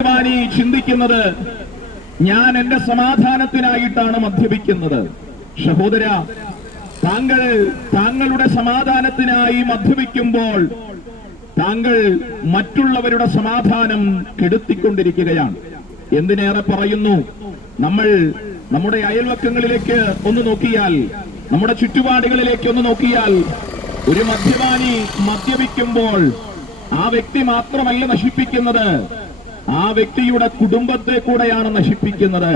മദ്യപാനി ചിന്തിക്കുന്നത് ഞാൻ എന്റെ സമാധാനത്തിനായിട്ടാണ് മദ്യപിക്കുന്നത്. സഹോദര, താങ്കളുടെ സമാധാനത്തിനായി മദ്യപിക്കുമ്പോൾ താങ്കൾ മറ്റുള്ളവരുടെ സമാധാനം കെടുത്തിക്കൊണ്ടിരിക്കുകയാണ്. എന്തിനേറെ പറയുന്നു, നമ്മൾ നമ്മുടെ അയൽവക്കങ്ങളിലേക്ക് ഒന്ന് നോക്കിയാൽ, നമ്മുടെ ചുറ്റുപാടുകളിലേക്ക് ഒന്ന് നോക്കിയാൽ, ഒരു മദ്യപാനി മദ്യപിക്കുമ്പോൾ ആ വ്യക്തി മാത്രമല്ല നശിപ്പിക്കുന്നത്, ആ വ്യക്തിയുടെ കുടുംബത്തെ കൂടെയാണ് നശിപ്പിക്കുന്നത്.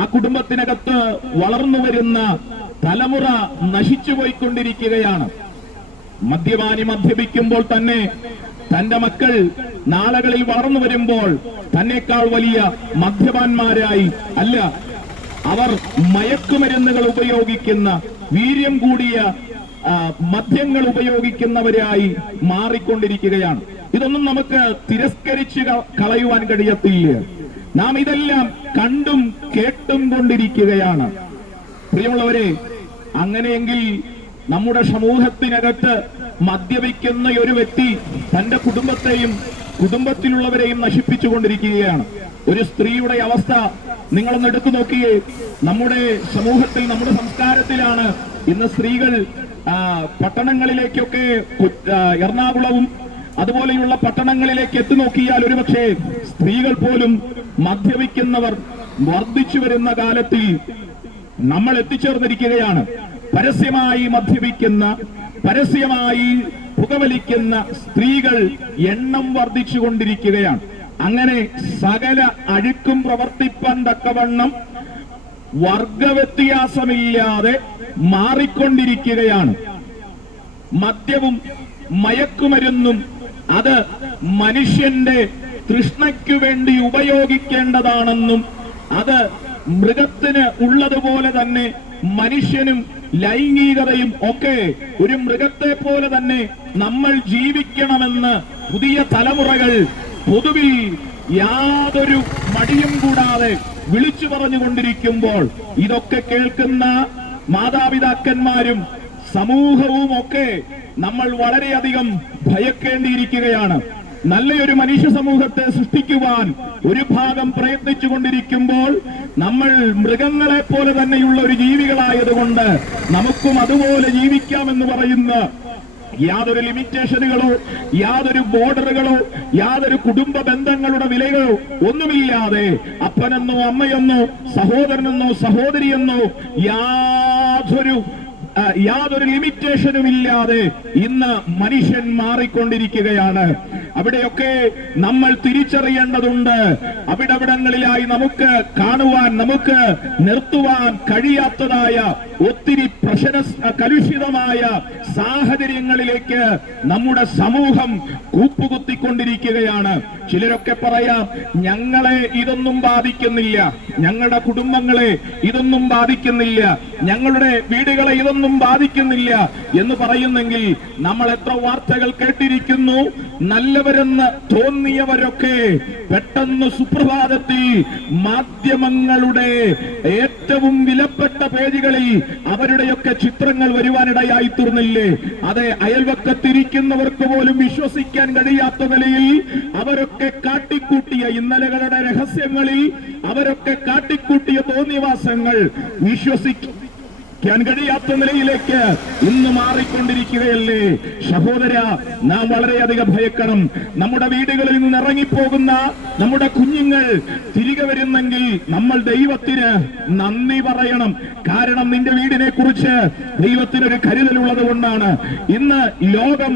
ആ കുടുംബത്തിനകത്ത് വളർന്നു വരുന്ന തലമുറ നശിച്ചുപോയിക്കൊണ്ടിരിക്കുകയാണ്. മദ്യപാനി മദ്യപിക്കുമ്പോൾ തന്നെ തന്റെ മക്കൾ നാളുകളിൽ വളർന്നു വരുമ്പോൾ തന്നെക്കാൾ വലിയ മദ്യപാന്മാരായി അല്ല, അവർ മയക്കുമരുന്നുകൾ ഉപയോഗിക്കുന്ന, വീര്യം കൂടിയ മദ്യങ്ങൾ ഉപയോഗിക്കുന്നവരായി മാറിക്കൊണ്ടിരിക്കുകയാണ്. ഇതൊന്നും നമുക്ക് തിരസ്കരിച്ച് കളയുവാൻ കഴിയത്തില്ല. നാം ഇതെല്ലാം കണ്ടും കേട്ടും കൊണ്ടിരിക്കുകയാണ്. പ്രിയമുള്ളവരെ, അങ്ങനെയെങ്കിൽ നമ്മുടെ സമൂഹത്തിനകത്ത് മദ്യപിക്കുന്ന ഒരു വ്യക്തി തന്റെ കുടുംബത്തെയും കുടുംബത്തിലുള്ളവരെയും നശിപ്പിച്ചുകൊണ്ടിരിക്കുകയാണ്. ഒരു സ്ത്രീയുടെ അവസ്ഥ നിങ്ങളൊന്ന് എടുത്തു നോക്കിയേ. നമ്മുടെ സമൂഹത്തിൽ, നമ്മുടെ സംസ്കാരത്തിലാണ് ഇന്ന് സ്ത്രീകൾ പട്ടണങ്ങളിലേക്കൊക്കെ, എറണാകുളവും അതുപോലെയുള്ള പട്ടണങ്ങളിലേക്ക് എത്തി നോക്കിയാൽ ഒരുപക്ഷെ സ്ത്രീകൾ പോലും മദ്യപിക്കുന്നവർ വർദ്ധിച്ചു വരുന്ന കാലത്തിൽ നമ്മൾ എത്തിച്ചേർന്നിരിക്കുകയാണ്. പരസ്യമായി മദ്യപിക്കുന്ന, പരസ്യമായി പുകവലിക്കുന്ന സ്ത്രീകൾ എണ്ണം വർദ്ധിച്ചുകൊണ്ടിരിക്കുകയാണ്. അങ്ങനെ സകല അഴുക്കും പ്രവർത്തിപ്പാൻ തക്കവണ്ണം വർഗവ്യത്യാസമില്ലാതെ മാറിക്കൊണ്ടിരിക്കുകയാണ്. മദ്യവും മയക്കുമരുന്നും അത് മനുഷ്യന്റെ തൃഷ്ണയ്ക്കു വേണ്ടി ഉപയോഗിക്കേണ്ടതാണെന്നും അത് മൃഗത്തിന് ഉള്ളതുപോലെ തന്നെ മനുഷ്യനും ലൈംഗികതയും ഒക്കെ ഒരു മൃഗത്തെ പോലെ തന്നെ നമ്മൾ ജീവിക്കണമെന്ന് പുതിയ തലമുറകൾ പൊതുവിൽ യാതൊരു മടിയും കൂടാതെ വിളിച്ചു പറഞ്ഞുകൊണ്ടിരിക്കുമ്പോൾ ഇതൊക്കെ കേൾക്കുന്ന മാതാപിതാക്കന്മാരും സമൂഹവും ഒക്കെ നമ്മൾ വളരെയധികം ഭയക്കേണ്ടിയിരിക്കുകയാണ്. നല്ലൊരു മനുഷ്യ സമൂഹത്തെ സൃഷ്ടിക്കുവാൻ ഒരു ഭാഗം പ്രയത്നിച്ചു കൊണ്ടിരിക്കുമ്പോൾ നമ്മൾ മൃഗങ്ങളെ പോലെ തന്നെയുള്ള ഒരു ജീവികളായതുകൊണ്ട് നമുക്കും അതുപോലെ ജീവിക്കാമെന്ന് പറയുന്ന യാതൊരു ലിമിറ്റേഷനുകളോ, യാതൊരു ബോർഡറുകളോ, യാതൊരു കുടുംബ ബന്ധങ്ങളുടെ വിലകളോ ഒന്നുമില്ലാതെ അപ്പനെന്നോ അമ്മയെന്നോ സഹോദരനെന്നോ സഹോദരിയെന്നോ യാതൊരു ലിമിറ്റേഷനും ഇല്ലാതെ ഇന്ന് മനുഷ്യൻ മാറിക്കൊണ്ടിരിക്കുകയാണ്. അവിടെയൊക്കെ നമ്മൾ തിരിച്ചറിയേണ്ടതുണ്ട്. അവിടങ്ങളിലായി നമുക്ക് കാണുവാൻ, നമുക്ക് നിർത്തുവാൻ കഴിയാത്തതായ ഒത്തിരി കലുഷിതമായ സാഹചര്യങ്ങളിലേക്ക് നമ്മുടെ സമൂഹം കൂപ്പുകുത്തിക്കൊണ്ടിരിക്കുകയാണ്. ചിലരൊക്കെ പറയാം, ഞങ്ങളെ ഇതൊന്നും ബാധിക്കുന്നില്ല, ഞങ്ങളുടെ കുടുംബങ്ങളെ ഇതൊന്നും ബാധിക്കുന്നില്ല, ഞങ്ങളുടെ വീടുകളെ ഇതൊന്നും ബാധിക്കുന്നില്ല എന്ന് പറയുന്നെങ്കിൽ നമ്മൾ എത്ര വാർത്തകൾ കേട്ടിരിക്കുന്നു. നല്ലവരെന്ന് തോന്നിയവരൊക്കെ പെട്ടെന്ന് സുപ്രഭാതത്തിൽ മാധ്യമങ്ങളുടെ ഏറ്റവും വിലപ്പെട്ട പേജുകളിൽ അവരുടെയൊക്കെ ചിത്രങ്ങൾ വരുവാനിടയായി തീർന്നില്ലേ? അതെ, അയൽവക്കത്തിരിക്കുന്നവർക്ക് പോലും വിശ്വസിക്കാൻ കഴിയാത്ത നിലയിൽ അവരൊക്കെ കാട്ടിക്കൂട്ടിയ ഇന്നലകളുടെ രഹസ്യങ്ങളിൽ അവരൊക്കെ കാട്ടിക്കൂട്ടിയ തോന്നിവാസങ്ങൾ വിശ്വസിക്കാൻ കഴിയാത്ത നിലയിലേക്ക് ഇന്ന് മാറിക്കൊണ്ടിരിക്കുകയല്ലേ? സഹോദര, നാം വളരെയധികം ഭയക്കണം. നമ്മുടെ വീടുകളിൽ നിന്ന് ഇറങ്ങിപ്പോകുന്ന നമ്മുടെ കുഞ്ഞുങ്ങൾ തിരികെ വരുന്നെങ്കിൽ നമ്മൾ ദൈവത്തിന് നന്ദി പറയണം. കാരണം നിന്റെ വീടിനെ കുറിച്ച് ദൈവത്തിനൊരു കരുതലുള്ളത് കൊണ്ടാണ്. ഇന്ന് ലോകം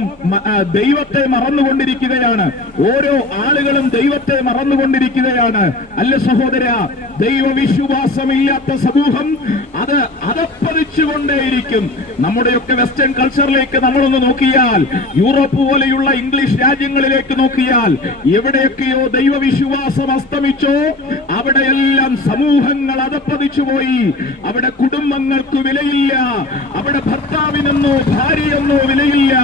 ദൈവത്തെ മറന്നുകൊണ്ടിരിക്കുകയാണ്. ഓരോ ആളുകളും ദൈവത്തെ മറന്നുകൊണ്ടിരിക്കുകയാണ്. അല്ല സഹോദര, ദൈവവിശ്വാസമില്ലാത്ത സമൂഹം അത് അതപ്പതിച്ചുകൊണ്ടേയിരിക്കും. നമ്മുടെയൊക്കെ വെസ്റ്റേൺ കൾച്ചറിലേക്ക് നമ്മളൊന്ന് നോക്കിയാൽ, യൂറോപ്പ് പോലെയുള്ള ഇംഗ്ലീഷ് രാജ്യങ്ങളിലേക്ക് നോക്കിയാൽ, എവിടെയൊക്കെയോ ദൈവവിശ്വാസം അസ്തമിച്ചോ അവിടെയെല്ലാം സമൂഹങ്ങൾ അതപ്പതിച്ചുപോയി. അവിടെ കുടുംബങ്ങൾക്ക് വിലയില്ല, അവിടെ ഭർത്താവിനെന്നോ ഭാര്യയെന്നോ വിലയില്ല,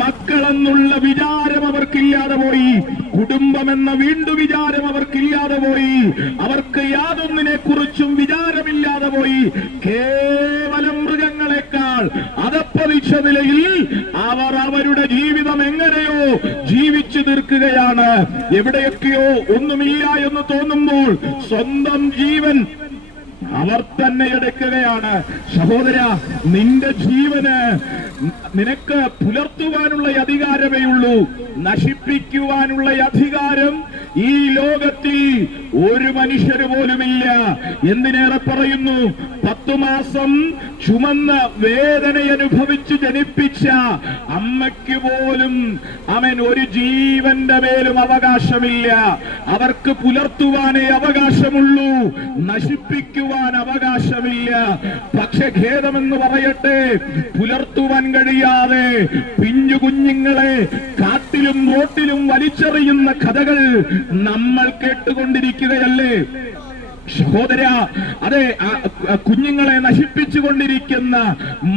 മക്കളെന്നുള്ള വിചാരം അവർക്കില്ലാതെ പോയി, കുടുംബമെന്ന വീണ്ടും വിചാരം അവർക്കില്ലാതെ പോയി, അവർക്ക് യാതൊന്നിനെ കുറിച്ചും വിചാരമില്ലാതെ പോയി. കേവലം മൃഗങ്ങളെക്കാൾ അതപ്പതിച്ചു മരിച്ച നിലയിൽ അവർ അവരുടെ ജീവിതം എങ്ങനെയോ ജീവിച്ചു തീർക്കുകയാണ്. എവിടെയൊക്കെയോ ഒന്നുമില്ല എന്ന് തോന്നുമ്പോൾ സ്വന്തം ജീവൻ അവർ തന്നെ എടുക്കുകയാണ്. സഹോദര, നിന്റെ ജീവന് നിനക്ക് പുലർത്തുവാനുള്ള അധികാരമേ ഉള്ളൂ. നശിപ്പിക്കുവാനുള്ള അധികാരം ഈ ലോകത്തിൽ ഒരു മനുഷ്യര് പോലുമില്ല. എന്തിനേറെ പറയുന്നു, 10 മാസം ചുമന്ന് വേദനയനുഭവിച്ച് ജനിപ്പിച്ച അമ്മയ്ക്ക് പോലും ഒരു ജീവന്റെ മേലും അവകാശമില്ല. അവർക്ക് പുലർത്തുവാനേ അവകാശമുള്ളൂ, നശിപ്പിക്കുവാൻ അവകാശമില്ല. പക്ഷെ ഖേദമെന്ന് പറയട്ടെ, പുലർത്തുവാൻ കഴിയാതെ പിഞ്ചു കുഞ്ഞുങ്ങളെ കാട്ടിലും റോട്ടിലും വലിച്ചെറിയുന്ന കഥകൾ നമ്മൾ കേട്ടുകൊണ്ടിരിക്കുകയല്ലേ സഹോദര? അതെ, കുഞ്ഞുങ്ങളെ നശിപ്പിച്ചുകൊണ്ടിരിക്കുന്ന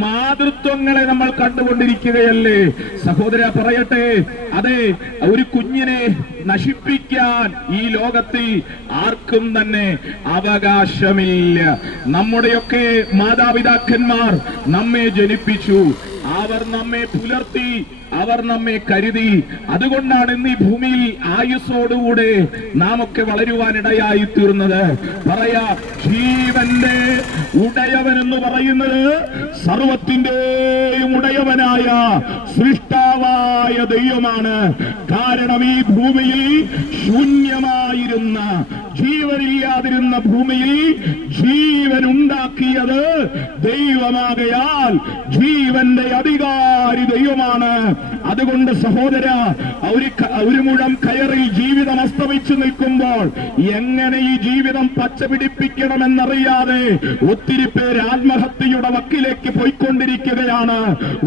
മാതൃത്വങ്ങളെ നമ്മൾ കണ്ടുകൊണ്ടിരിക്കുകയല്ലേ സഹോദര? പറയട്ടെ, അതെ, ഒരു കുഞ്ഞിനെ നശിപ്പിക്കാൻ ഈ ലോകത്തിൽ ആർക്കും തന്നെ അവകാശമില്ല. നമ്മുടെയൊക്കെ മാതാപിതാക്കന്മാർ നമ്മെ ജനിപ്പിച്ചു, അവർ നമ്മെ പുലർത്തി, അവർ നമ്മെ കരുതി. അതുകൊണ്ടാണ് ഇന്ന് ഈ ഭൂമിയിൽ ആയുസ്സോടുകൂടെ നാം ഒക്കെ വളരുവാനിടയായി തീർന്നത്. പറയാ, ജീവന്റെ ഉടയവൻ എന്ന് പറയുന്നത് സർവത്തിന്റെയും ഉടയവനായ സൃഷ്ടാവായ ദൈവമാണ്. കാരണം ഈ ഭൂമിയിൽ ശൂന്യമായിരുന്ന, ജീവനില്ലാതിരുന്ന ഭൂമിയിൽ ജീവൻ ഉണ്ടാക്കിയത് ദൈവമാകയാൽ ജീവന്റെ അധികാരി ദൈവമാണ്. അതുകൊണ്ട് സഹോദര, ഒരു മുഴം കയറിൽ ജീവിതം അസ്തമിച്ചു നിൽക്കുമ്പോൾ എങ്ങനെ ഈ ജീവിതം പച്ച പിടിപ്പിക്കണമെന്നറിയാതെ ഒത്തിരി പേര് ആത്മഹത്യയുടെ വക്കിലേക്ക് പോയിക്കൊണ്ടിരിക്കുകയാണ്.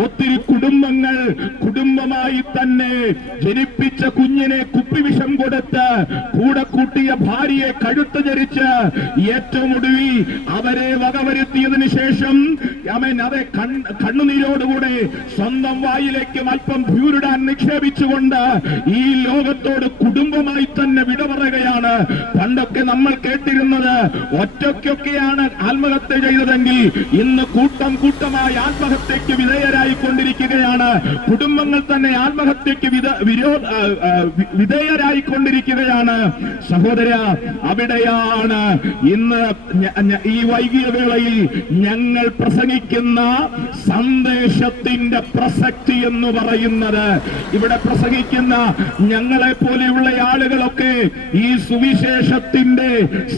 ഒത്തിരി കുടുംബങ്ങൾ കുടുംബമായി തന്നെ ജനിപ്പിച്ച കുഞ്ഞിനെ കുപ്പിവിഷം കൊടുത്ത് കൂടെ കൂട്ടിയ ഭാര്യയെ കഴുത്ത് ധരിച്ച് ഏറ്റവും ഒടുവിൽ അവരെ വകവരുത്തിയതിനു ശേഷം അതെ കണ്ണുനീരോടുകൂടെ സ്വന്തം വായിലേക്ക് അല്പം ഭ്യൂരിടാൻ നിക്ഷേപിച്ചുകൊണ്ട് ഈ ലോകത്തോട് കുടുംബമായി തന്നെ വിട പറയുകയാണ്. പണ്ടൊക്കെ നമ്മൾ കേട്ടിരുന്നത് ഒറ്റയ്ക്കൊക്കെയാണ് ആത്മഹത്യ ചെയ്തതെങ്കിൽ ഇന്ന് കൂട്ടം കൂട്ടമായി ആത്മഹത്യക്ക് വിധേയരായിക്കൊണ്ടിരിക്കുകയാണ്. കുടുംബങ്ങൾ തന്നെ ആത്മഹത്യക്ക് വിധേയരായിക്കൊണ്ടിരിക്കുകയാണ്. സഹോദര, അവിടെയാണ് ഇന്ന് ഈ വൈകിയ വേളയിൽ ഞങ്ങൾ പ്രസംഗിക്കുന്ന സന്ദേശത്തിന്റെ പ്രസക്തി എന്ന് പറയുന്നത്. ഇവിടെ പ്രസംഗിക്കുന്ന ഞങ്ങളെ പോലെയുള്ള ആളുകളൊക്കെ ഈ സുവിശേഷത്തിന്റെ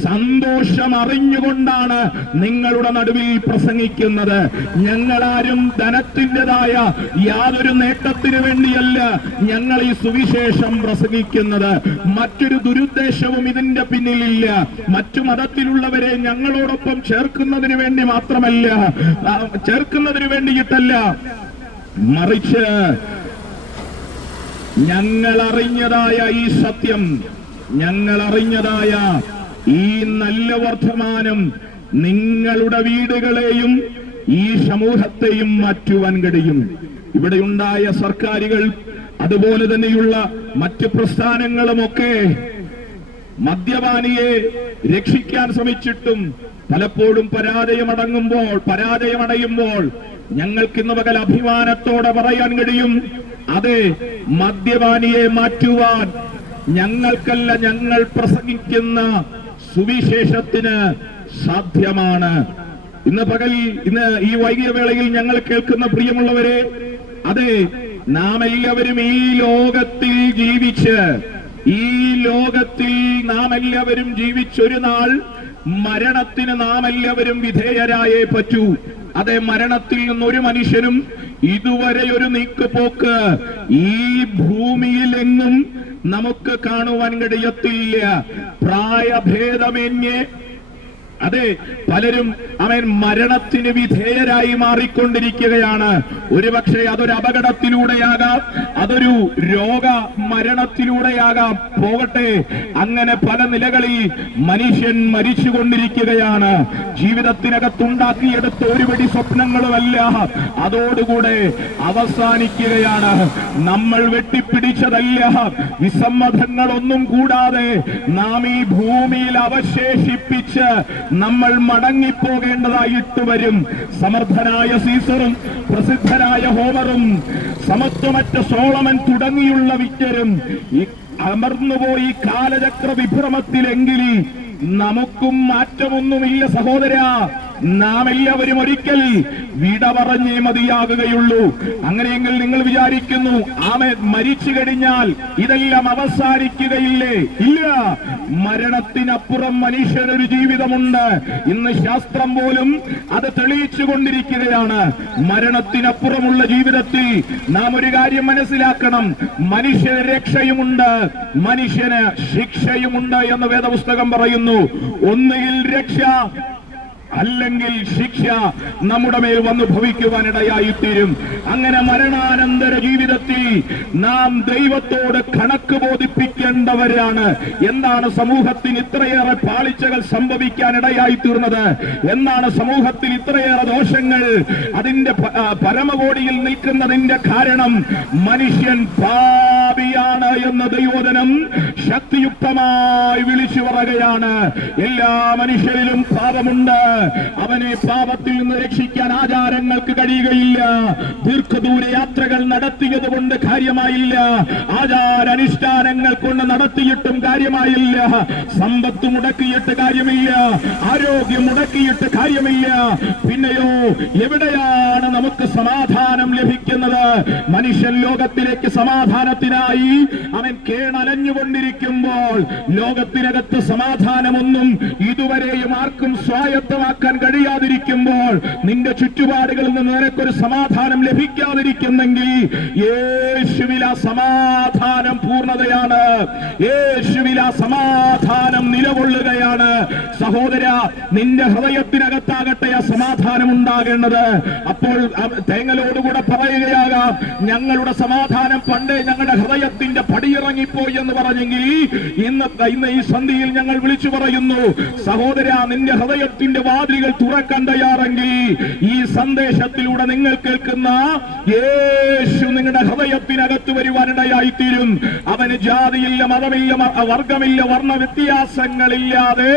സന്തോഷം അറിഞ്ഞുകൊണ്ടാണ് നിങ്ങളുടെ നടുവിൽ പ്രസംഗിക്കുന്നത്. ഞങ്ങളാരും ധനത്തിൻ്റെതായ യാതൊരു നേട്ടത്തിന് വേണ്ടിയല്ല ഞങ്ങൾ ഈ സുവിശേഷം പ്രസംഗിക്കുന്നത്. മറ്റൊരു ദുരുദ്ദേശവും ഇതിന്റെ പിന്നിലില്ല. മറ്റു മതത്തിലുള്ളവരെ ഞങ്ങളോടൊപ്പം ചേർക്കുന്നതിന് വേണ്ടി മാത്രമല്ല, ചേർക്കുന്നതിന് വേണ്ടിയിട്ടല്ല, മറിച്ച് ഞങ്ങൾ അറിഞ്ഞതായ ഈ സത്യം, ഞങ്ങൾ അറിഞ്ഞതായ ഈ നല്ല വർത്തമാനം നിങ്ങളുടെ വീടുകളെയും ഈ സമൂഹത്തെയും മാറ്റുവാൻ കഴിയും. ഇവിടെയുണ്ടായ സർക്കാരുകൾ അതുപോലെ തന്നെയുള്ള മറ്റ് പ്രസ്ഥാനങ്ങളുമൊക്കെ മദ്യപാനിയെ രക്ഷിക്കാൻ ശ്രമിച്ചിട്ടും പലപ്പോഴും പരാജയമടയുമ്പോൾ ഞങ്ങൾക്കിന്ന് പകൽ അഭിമാനത്തോടെ പറയാൻ കഴിയും, അതെ, മദ്യപാനിയെ മാറ്റുവാൻ ഞങ്ങൾക്കല്ല, ഞങ്ങൾ പ്രസംഗിക്കുന്ന സുവിശേഷത്തിന് സാധ്യമാണ്. ഇന്ന് ഈ വൈകിയ വേളയിൽ ഞങ്ങൾ കേൾക്കുന്ന പ്രിയമുള്ളവരെ, അതെ, നാം എല്ലാവരും ഈ ലോകത്തിൽ ജീവിച്ചൊരു നാൾ മരണത്തിന് നാം എല്ലാവരും വിധേയരായേ പറ്റൂ. അതെ, മരണത്തിൽ നിന്നൊരു മനുഷ്യനും ഇതുവരെ ഒരു നീക്കുപോക്ക് ഈ ഭൂമിയിലെങ്ങും നമുക്ക് കാണുവാൻ കഴിയത്തില്ല. പ്രായഭേദമന്യേ അതെ, പലരും മരണത്തിന് വിധേയരായി മാറിക്കൊണ്ടിരിക്കുകയാണ്. ഒരുപക്ഷെ അതൊരു അപകടത്തിലൂടെയാകാം, അതൊരു മരണത്തിലൂടെയാകാം, പോകട്ടെ. അങ്ങനെ പല നിലകളിൽ മനുഷ്യൻ മരിച്ചുകൊണ്ടിരിക്കുകയാണ്. ജീവിതത്തിനകത്തുണ്ടാക്കിയെടുത്ത ഒരുപടി സ്വപ്നങ്ങളുമല്ല അതോടുകൂടെ അവസാനിക്കുകയാണ്. നമ്മൾ വെട്ടിപ്പിടിച്ചതല്ല, വിസമ്മതങ്ങളൊന്നും കൂടാതെ നാം ഈ ഭൂമിയിൽ അവശേഷിപ്പിച്ച് നമ്മൾ മടങ്ങിപ്പോകേണ്ടതായിട്ട് വരും. സമർത്ഥനായ സീസറും പ്രസിദ്ധനായ ഹോമറും സമത്വമറ്റ സോളമൻ തുടങ്ങിയുള്ള വിജ്ഞരും ഈ അമർന്നുപോയി കാലചക്ര വിഭ്രമത്തിലെങ്കിൽ നമുക്കും മാറ്റമൊന്നുമില്ല സഹോദര. നാം എല്ലാവരും ഒരിക്കൽ വിട പറഞ്ഞേ മതിയാകുകയുള്ളൂ. അങ്ങനെയെങ്കിൽ നിങ്ങൾ വിചാരിക്കുന്നു ആമേ മരിച്ചു കഴിഞ്ഞാൽ ഇതെല്ലാം അവസാനിക്കുകയില്ലേ? ഇല്ല. മരണത്തിനപ്പുറം മനുഷ്യനൊരു ജീവിതമുണ്ട്. ഇന്ന് ശാസ്ത്രം പോലും അത് തെളിയിച്ചു കൊണ്ടിരിക്കുകയാണ്. മരണത്തിനപ്പുറമുള്ള ജീവിതത്തിൽ നാം ഒരു കാര്യം മനസ്സിലാക്കണം. മനുഷ്യന് രക്ഷയുമുണ്ട്, മനുഷ്യന് ശിക്ഷയുമുണ്ട് എന്ന് വേദപുസ്തകം പറയുന്നു. ഒന്നുകിൽ രക്ഷ അല്ലെങ്കിൽ ശിക്ഷ നമ്മുടെ മേൽ വന്നു ഭവിക്കുവാനിടയായിത്തീരും. അങ്ങനെ മരണാനന്തര ജീവിതത്തിൽ നാം ദൈവത്തോട് കണക്ക് ബോധിപ്പിക്കേണ്ടവരാണ്. എന്താണ് സമൂഹത്തിന് ഇത്രയേറെ പാളിച്ചകൾ സംഭവിക്കാനിടയായി തീർന്നത്? എന്നാണ് സമൂഹത്തിൽ ഇത്രയേറെ ദോഷങ്ങൾ അതിന്റെ പരമകോടിയിൽ നിൽക്കുന്നതിന്റെ കാരണം? മനുഷ്യൻ പാപിയാണ് എന്ന ദൈവോധനം ശക്തിയുക്തമായി വിളിച്ചു പറയുകയാണ്. എല്ലാ മനുഷ്യരിലും പാപമുണ്ട്. അവനെ പാപത്തിൽ നിന്ന് രക്ഷിക്കാൻ ആചാരങ്ങൾക്ക് കഴിയുകയില്ല. ദീർഘദൂര യാത്രകൾ നടത്തിയത് കൊണ്ട് കാര്യമായില്ല. ആചാരാനുഷ്ഠാനങ്ങൾ കൊണ്ട് നടത്തിയിട്ടും കാര്യമായില്ല. സമ്പത്ത് മുടക്കിയിട്ട് കാര്യമില്ല. ആരോഗ്യം മുടക്കിയിട്ട് കാര്യമില്ല. പിന്നെയോ എവിടെയാണ് നമുക്ക് സമാധാനം ലഭിക്കുന്നത്? മനുഷ്യൻ ലോകത്തിലേക്ക് സമാധാനത്തിനായി അവൻ കേണലഞ്ഞുകൊണ്ടിരിക്കുമ്പോൾ ലോകത്തിനകത്ത് സമാധാനമൊന്നും ഇതുവരെയും ആർക്കും സ്വായത്തമാക്കാൻ കഴിയാതിരിക്കുമ്പോൾ, നിന്റെ ചുറ്റുപാടുകളിൽ നിന്ന് നിനക്കൊരു സമാധാനം ലഭിക്കാതിരിക്കുന്നെങ്കിൽ യേശുവിൽ ആ സമാധാനം പൂർണ്ണതയാണ്. യേശുവിൽ ആ സമാധാനം നിലകൊള്ളുകയാണ്. സഹോദര, നിന്റെ ഹൃദയത്തിനകത്താകട്ടെ ആ സമാധാനം ഉണ്ടാകേണ്ടത്. അപ്പോൾ തേങ്ങലോടുകൂടെ പറയുകയാകാം, ഞങ്ങളുടെ സമാധാനം പണ്ടേ ഞങ്ങളുടെ ഹൃദയത്തിന്റെ പടിയിറങ്ങിപ്പോയി എന്ന് പറഞ്ഞെങ്കിൽ ഇന്ന് ഈ സന്ധിയിൽ ഞങ്ങൾ വിളിച്ചു പറയുന്നു, സഹോദര, നിന്റെ ഹൃദയത്തിന്റെ വാതിലുകൾ തുറക്കാൻ തയ്യാറെങ്കിൽ ഈ സന്ദേശത്തിലൂടെ നിങ്ങൾ കേൾക്കുന്ന യേശു നിങ്ങളുടെ ഹൃദയത്തിനകത്ത് വരുവാനിടയായിത്തീരും. അവന് ജാതിയില്ല, മതമില്ല, വർഗമില്ല, വർണ്ണ വ്യത്യാസങ്ങളില്ലാതെ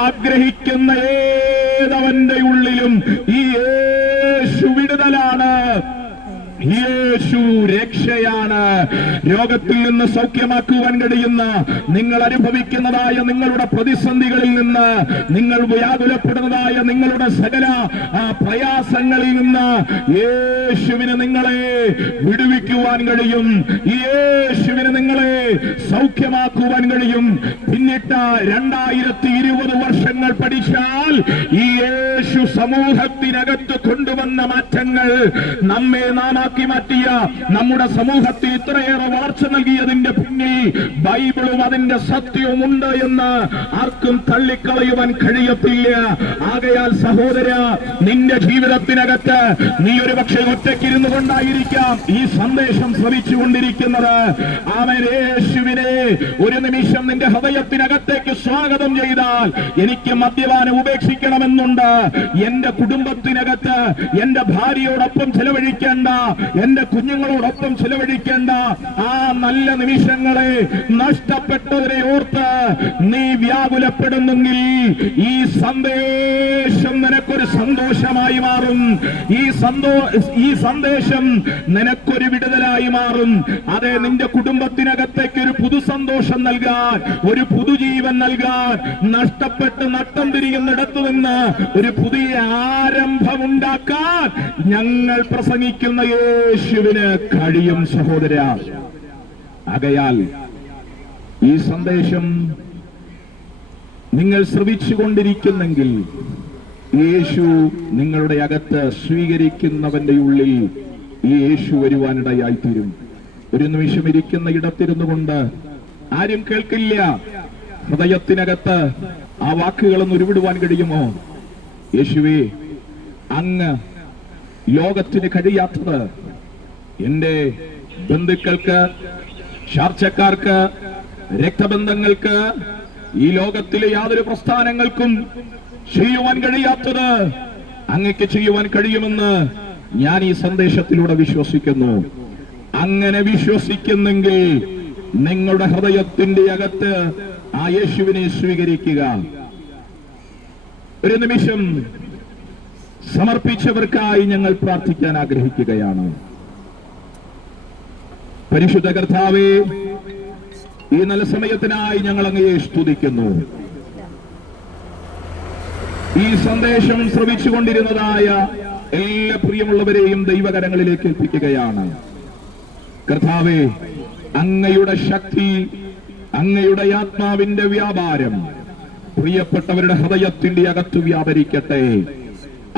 ആഗ്രഹിക്കുന്ന ഏതവന്റെ ഉള്ളിലും ഈ യേശു വിടുതലാണ്. യേശു രക്ഷയാണ്. രോഗത്തിൽ നിന്ന് സൗഖ്യമാക്കുവാൻ കഴിയുന്ന, നിങ്ങൾ അനുഭവിക്കുന്നതായ നിങ്ങളുടെ പ്രതിസന്ധികളിൽ നിന്ന്, നിങ്ങൾ വ്യാകുലപ്പെടുന്നതായ നിങ്ങളുടെ സകല പ്രയാസങ്ങളിൽ നിന്ന് യേശുവിന് നിങ്ങളെ വിടുവിക്കുവാൻ കഴിയും. യേശുവിന് നിങ്ങളെ സൗഖ്യമാക്കുവാൻ കഴിയും. പിന്നിട്ട 2020 വർഷങ്ങൾ പഠിച്ചാൽ ഈ യേശു സമൂഹത്തിനകത്ത് കൊണ്ടുവന്ന മാറ്റങ്ങൾ, നമ്മെ നാമാക്കി മാറ്റിയ, നമ്മുടെ സമൂഹത്തിൽ ഇത്രയേറെ വളർച്ച നൽകിയതിന്റെ പിന്നിൽ ബൈബിളും അതിന്റെ സത്യവും ഉണ്ട് എന്ന് ആർക്കും തള്ളിക്കളയുവാൻ കഴിയത്തില്ല. ആകയാൽ സഹോദര, നിന്റെ ജീവിതത്തിനകത്ത് നീ ഒരു പക്ഷേ ഒറ്റയ്ക്കിരുന്നു കൊണ്ടായിരിക്കാം ഈ സന്ദേശം ശ്രമിച്ചുകൊണ്ടിരിക്കുന്നത്. അവൻ യേശുവിനെ ഒരു നിമിഷം നിന്റെ ഹൃദയത്തിനകത്തേക്ക് സ്വാഗതം ചെയ്താൽ, എനിക്ക് മദ്യപാനം ഉപേക്ഷിക്കണമെന്നുണ്ട്, എന്റെ കുടുംബത്തിനകത്ത് എന്റെ ഭാര്യയോടൊപ്പം ചെലവഴിക്കേണ്ട, എന്റെ കുഞ്ഞുങ്ങളോടൊപ്പം ചെലവഴിക്കേണ്ട ആ നല്ല നിമിഷങ്ങളെ നഷ്ടപ്പെട്ടവരെ ഓർത്ത് നീ വ്യാകുലപ്പെടുന്നെങ്കിൽ ഈ സന്ദേശം നിനക്കൊരു സന്തോഷമായി മാറും. ഈ സന്ദേശം നിനക്കൊരു വിടുതലായി മാറും. അതെ, നിന്റെ കുടുംബത്തിനകത്തേക്ക് ഒരു പുതു സന്തോഷം നൽകാൻ, ഒരു പുതുജീവൻ നൽകാൻ, നഷ്ടപ്പെട്ട് നട്ടം തിരിയുന്നിടത്തു നിന്ന് ഒരു പുതിയ ആരംഭമുണ്ടാക്കാൻ ഞങ്ങൾ പ്രസംഗിക്കുന്ന യേശുവിന് കഴിയും സഹോദര. ആകയാൽ ഈ സന്ദേശം നിങ്ങൾ ശ്രവിച്ചുകൊണ്ടിരിക്കുന്നെങ്കിൽ യേശു നിങ്ങളുടെ അകത്ത് സ്വീകരിക്കുന്നവന്റെ ഉള്ളിൽ ഈ യേശു വരുവാനിടയായിത്തീരും. ഒരു നിമിഷം ഇരിക്കുന്ന ഇടത്തിരുന്നു കൊണ്ട് ആരും കേൾക്കില്ല. ഹൃദയത്തിനകത്ത് ആ വാക്കുകളൊന്ന് ഉരുവിടുവാൻ കഴിയുമോ? യേശുവേ, അങ്ങ് ലോകത്തിന് കഴിയാത്തത് എന്റെ ബന്ധുക്കൾക്ക്, ചാർച്ചക്കാർക്ക്, രക്തബന്ധങ്ങൾക്ക്, ഈ ലോകത്തിലെ യാതൊരു പ്രസ്ഥാനങ്ങൾക്കും ചെയ്യുവാൻ കഴിയാത്തത് അങ്ങക്ക് ചെയ്യുവാൻ കഴിയുമെന്ന് ഞാൻ ഈ സന്ദേശത്തിലൂടെ വിശ്വസിക്കുന്നു. അങ്ങനെ വിശ്വസിക്കുന്നെങ്കിൽ നിങ്ങളുടെ ഹൃദയത്തിന്റെ അകത്ത് ആ യേശുവിനെ സ്വീകരിക്കുക. ഒരു നിമിഷം സമർപ്പിച്ചവർക്കായി ഞങ്ങൾ പ്രാർത്ഥിക്കാൻ ആഗ്രഹിക്കുകയാണ്. പരിശുദ്ധ കർത്താവേ, ഈ നല്ല സമയത്തിനായി ഞങ്ങൾ അങ്ങയെ സ്തുതിക്കുന്നു. ഈ സന്ദേശം ശ്രവിച്ചുകൊണ്ടിരുന്നതായ എല്ലാ പ്രിയമുള്ളവരെയും ദൈവകരങ്ങളിലേക്ക് ഏൽപ്പിക്കുകയാണ്. കർത്താവേ, അങ്ങയുടെ ശക്തി, അങ്ങയുടെ ആത്മാവിന്റെ വ്യാപാരം പ്രിയപ്പെട്ടവരുടെ ഹൃദയത്തിന്റെ അകത്ത് വ്യാപരിക്കട്ടെ.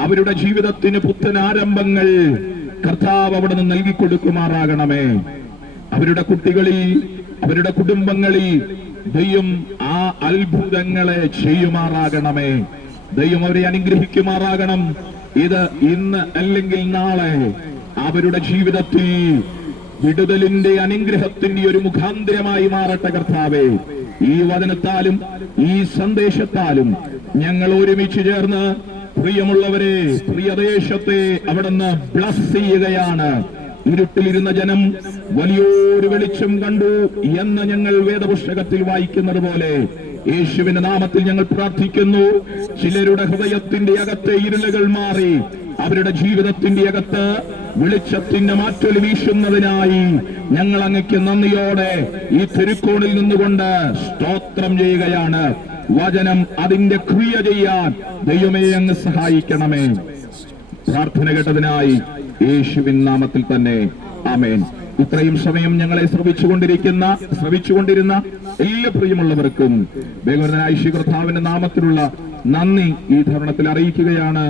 അവരുടെ ജീവിതത്തിന് പുത്തൻ ആരംഭങ്ങൾ കർത്താവ് അവിടെ നിന്ന് നൽകിക്കൊടുക്കുമാറാകണമേ. അവരുടെ കുട്ടികളിൽ, അവരുടെ കുടുംബങ്ങളിൽ ദൈവം ആ അത്ഭുതങ്ങളെ ചെയ്യുമാറാകണമേ. ദൈവം അവരെ അനുഗ്രഹിക്കുമാറാകണം. ഇത് ഇന്ന് അല്ലെങ്കിൽ നാളെ അവരുടെ ജീവിതത്തിൽ വിടുതലിന്റെ അനുഗ്രഹത്തിന്റെ ഒരു മുഖാന്തരമായി മാറട്ടെ കർത്താവേ. ഈ വചനത്താലും ഈ സന്ദേശത്താലും ഞങ്ങൾ ഒരുമിച്ച് ചേർന്ന് പ്രിയമുള്ളവരെ, പ്രിയദേശത്തെ അവിടുന്ന് ബ്ലസ് ചെയ്യുകയാണ്. ഇരുട്ടിലിരുന്ന ജനം വലിയൊരു വെളിച്ചം കണ്ടു എന്ന് ഞങ്ങൾ വേദപുസ്തകത്തിൽ വായിക്കുന്നത് പോലെ യേശുവിന്റെ നാമത്തിൽ ഞങ്ങൾ പ്രാർത്ഥിക്കുന്നു. ചിലരുടെ ഹൃദയത്തിന്റെ അകത്തെ ഇരുളുകൾ മാറി അവരുടെ ജീവിതത്തിന്റെ അകത്ത് വെളിച്ചത്തിന്റെ മാറ്റൊലി വീശുന്നതിനായി ഞങ്ങൾ അങ്ങയ്ക്ക് നന്ദിയോടെ ഈ തിരുക്കോണിൽ നിന്നുകൊണ്ട് സ്തോത്രം ചെയ്യുകയാണ്. വചനം അതിന്റെ ക്രിയ ചെയ്യാൻ ദൈവമേ അങ്ങ് സഹായിക്കണമേ. പ്രാർത്ഥന കേട്ടതിനായി യേശുവിൻ നാമത്തിൽ തന്നെ ആമേൻ. ഇത്രയും സമയം ഞങ്ങളെ ശ്രവിച്ചുകൊണ്ടിരുന്ന എല്ലാ പ്രിയമുള്ളവർക്കും ബഹുമാനനായ യേശു കർത്താവിന്റെ നാമത്തിലുള്ള നന്ദി ഈ തരുണത്തിൽ അറിയിക്കുകയാണ്.